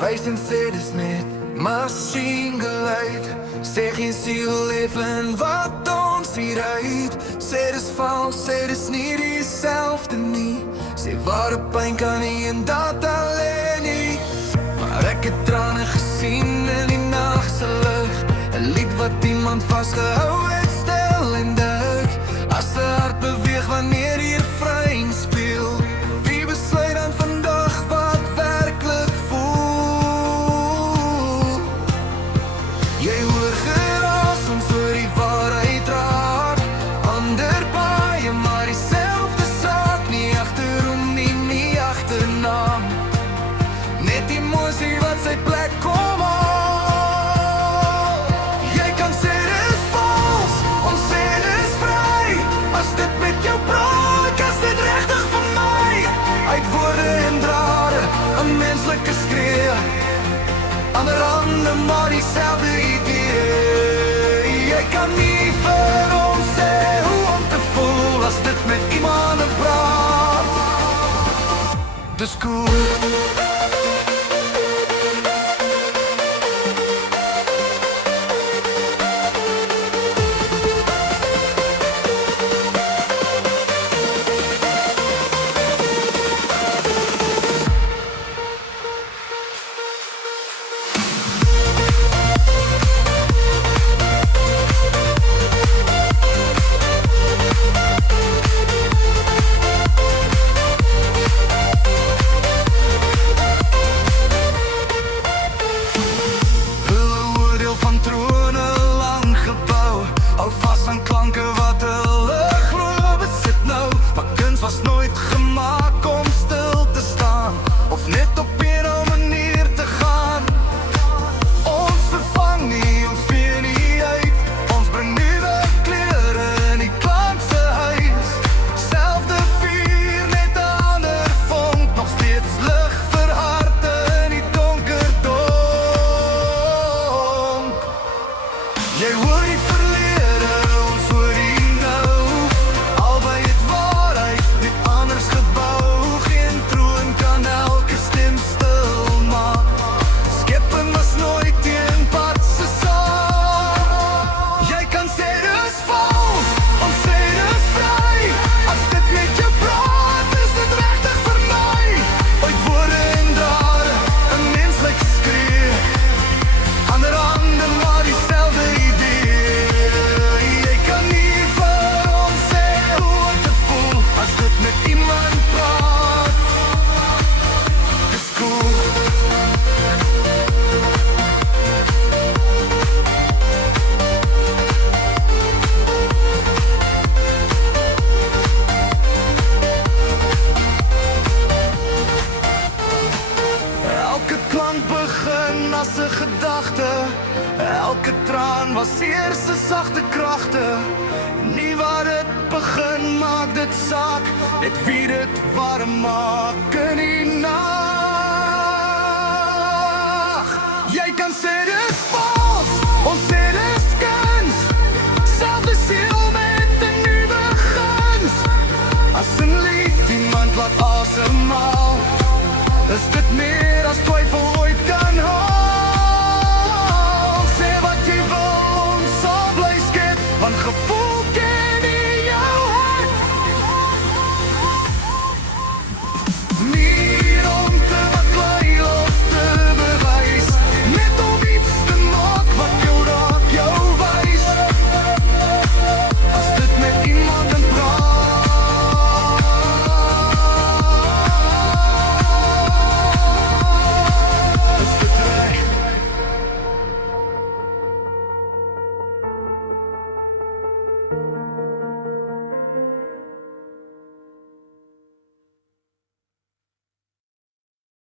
Wys en sê dis net masjien geleid. Sê geen siel leef in wat ons hier uit. Sê dis vals, sê dis nie dieselfde nie. Sê ware pyn kan nie en dat alleen nie. Maar ek het trane gesien in die nachtse lucht. 'n lied wat iemand vastgehou het, stil en dik. As 'n hart beweeg wanneer die refrein speel. Wie besluit dan vandag wat werklik voel? Jy hoor geraas ons oor die waarheid raak. Ander baie maar dieselfde saak. Nie agterom nie agternaam. Net emosie wat sy plek kom haal. Jy kan sê dis vals, ons sê dis vry. As dit met jou praat, is dit regtig vir my. Uit woorde en drade, 'n menslike skree. Ander hande maar dieselfde idee. Jy kan nie vir ons sê hoe om te voel. As dit met iemand praat, dis cool. Was nooit gemaakt om stil te staan, of net op een manier te gaan. Ons vervang nie, ons vee nie uit. Ons bring nuwe klere in die klank se huis. Selfde vuur, net 'n ander vonk. Nog steeds lig vir harte in die donker donk. Jy hoor die verlede, ons hoor die nou. Albei het waarheid, dit anders gebou. Geen troon kan elke stem stil maak. Skepping was nooit teen pad se saak. Jy kan sê dis vals, ons sê dis vry. As dit met jou praat, is dit regtig vir my. Uit woorde en drade, 'n menslike skree. Ander hande maar dieselfde idee. Jy kan nie vir ons sê hoe om te voel. As dit met iemand praat, dis cool. Elke klank begin as 'n gedagte. Elke traan was eers 'n sagte kragte. Nie waar dit begin maak dit saak. Net wie dit warm maak in die nag. Jy kan sê dis vals, ons sê dis kuns. Selfde siel met 'n nuwe guns. As 'n lied iemand laat asemhaal, is dit meer as twyfel